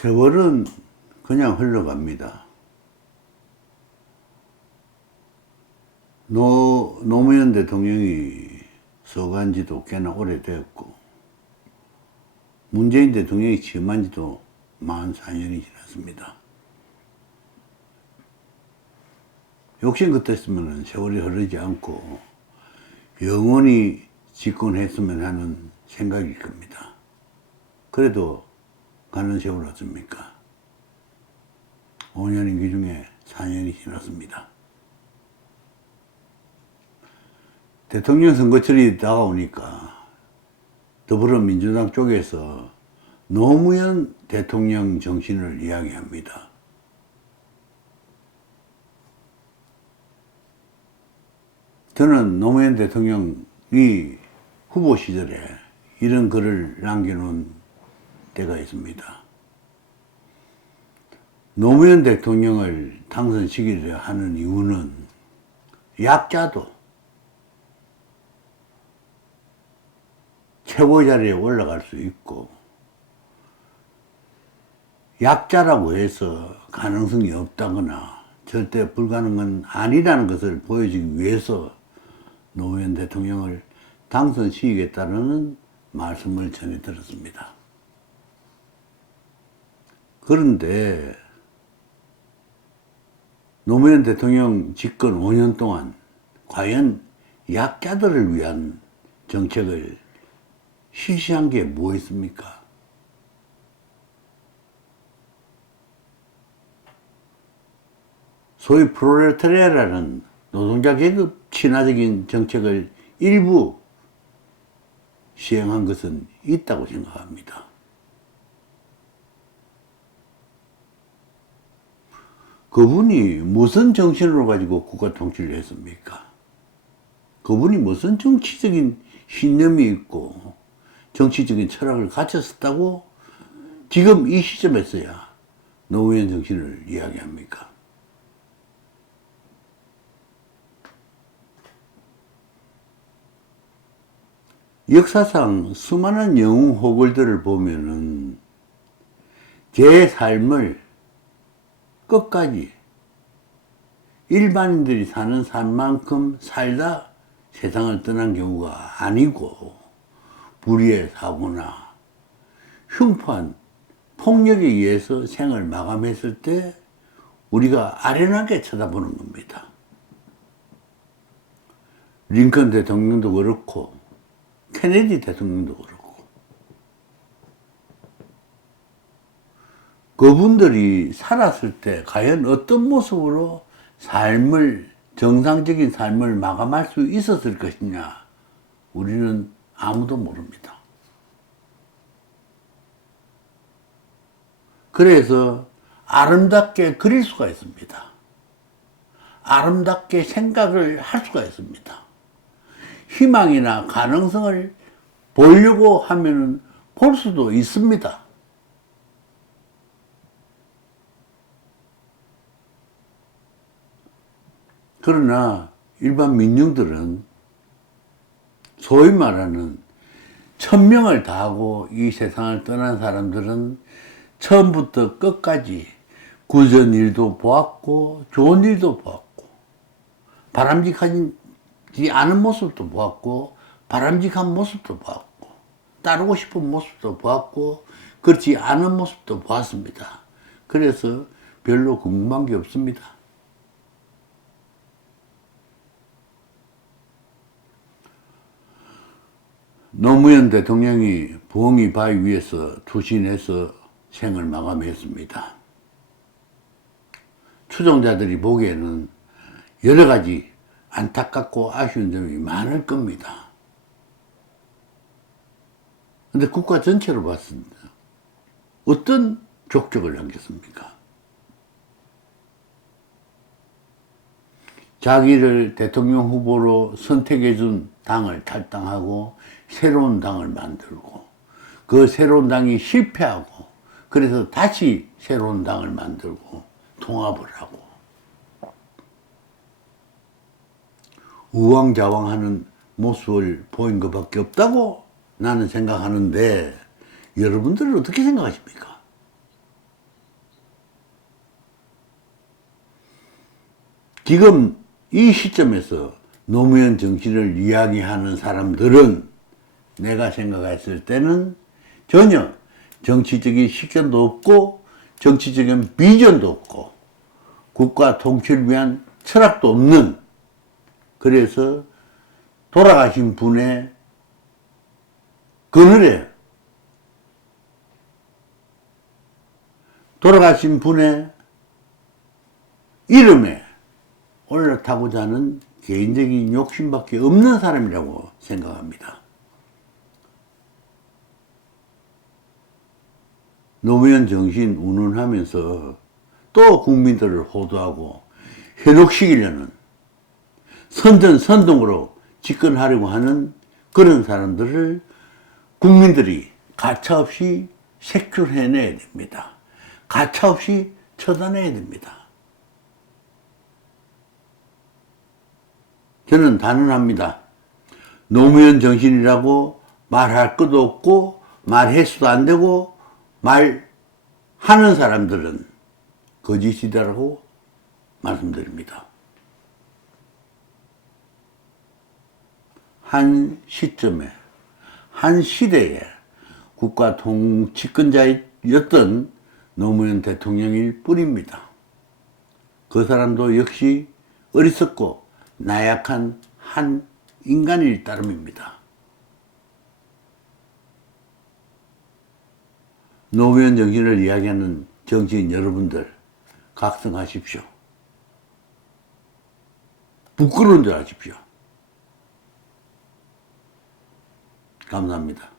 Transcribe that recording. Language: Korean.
세월은 그냥 흘러갑니다. 노무현 대통령이 서간 지도 꽤나 오래됐고, 문재인 대통령이 취임한 지도 44년이 지났습니다. 욕심 같았으면 세월이 흐르지 않고 영원히 집권했으면 하는 생각일 겁니다. 그래도 가는 세월 어떻습니까? 5년 임기 중에 4년이 지났습니다. 대통령 선거철이 다가오니까 더불어민주당 쪽에서 노무현 대통령 정신을 이야기합니다. 저는 노무현 대통령이 후보 시절에 이런 글을 남겨놓은 때가 있습니다. 노무현 대통령을 당선시키려 하는 이유는 약자도 최고 자리에 올라갈 수 있고, 약자라고 해서 가능성이 없다거나 절대 불가능은 아니라는 것을 보여주기 위해서 노무현 대통령을 당선시키겠다는 말씀을 전해 들었습니다. 그런데 노무현 대통령 집권 5년 동안 과연 약자들을 위한 정책을 실시한 게 뭐 있습니까? 소위 프롤레타리아라는 노동자 계급 친화적인 정책을 일부 시행한 것은 있다고 생각합니다. 그분이 무슨 정신으로 가지고 국가 통치를 했습니까? 그분이 무슨 정치적인 신념이 있고 정치적인 철학을 갖췄었다고 지금 이 시점에서야 노무현 정신을 이야기합니까? 역사상 수많은 영웅 호걸들을 보면은 제 삶을 끝까지 일반인들이 사는 삶만큼 살다 세상을 떠난 경우가 아니고, 불의의 사고나 흉포한 폭력에 의해서 생을 마감했을 때 우리가 아련하게 쳐다보는 겁니다. 링컨 대통령도 그렇고 케네디 대통령도 그렇고, 그분들이 살았을 때 과연 어떤 모습으로 정상적인 삶을 마감할 수 있었을 것이냐, 우리는 아무도 모릅니다. 그래서 아름답게 그릴 수가 있습니다. 아름답게 생각을 할 수가 있습니다. 희망이나 가능성을 보려고 하면 볼 수도 있습니다. 그러나 일반 민중들은 소위 말하는 천명을 다하고 이 세상을 떠난 사람들은 처음부터 끝까지 굳은 일도 보았고 좋은 일도 보았고, 바람직하지 않은 모습도 보았고 바람직한 모습도 보았고, 따르고 싶은 모습도 보았고 그렇지 않은 모습도 보았습니다. 그래서 별로 궁금한 게 없습니다. 노무현 대통령이 부엉이 바위 위에서 투신해서 생을 마감했습니다. 추종자들이 보기에는 여러 가지 안타깝고 아쉬운 점이 많을 겁니다. 근데 국가 전체로 봤을 때 어떤 족적을 남겼습니까? 자기를 대통령 후보로 선택해준 당을 탈당하고 새로운 당을 만들고, 그 새로운 당이 실패하고 그래서 다시 새로운 당을 만들고 통합을 하고, 우왕좌왕하는 모습을 보인 것밖에 없다고 나는 생각하는데, 여러분들은 어떻게 생각하십니까? 지금 이 시점에서 노무현 정신을 이야기하는 사람들은 내가 생각했을 때는 전혀 정치적인 식견도 없고 정치적인 비전도 없고 국가 통치를 위한 철학도 없는, 그래서 돌아가신 분의 그늘에, 돌아가신 분의 이름에 올라타고자 하는 개인적인 욕심밖에 없는 사람이라고 생각합니다. 노무현 정신 운운하면서 또 국민들을 호도하고 현혹시키려는 선전선동으로 집권하려고 하는 그런 사람들을 국민들이 가차없이 색출해내야 됩니다. 가차없이 처단해야 됩니다. 저는 단언합니다. 노무현 정신이라고 말할 것도 없고 말해서도 안 되고 말하는 사람들은 거짓이다라고 말씀드립니다. 한 시점에, 한 시대에 국가 통치권자였던 노무현 대통령일 뿐입니다. 그 사람도 역시 어리석고 나약한 한 인간일 따름입니다. 노무현 정신을 이야기하는 정치인 여러분들, 각성하십시오. 부끄러운 줄 아십시오. 감사합니다.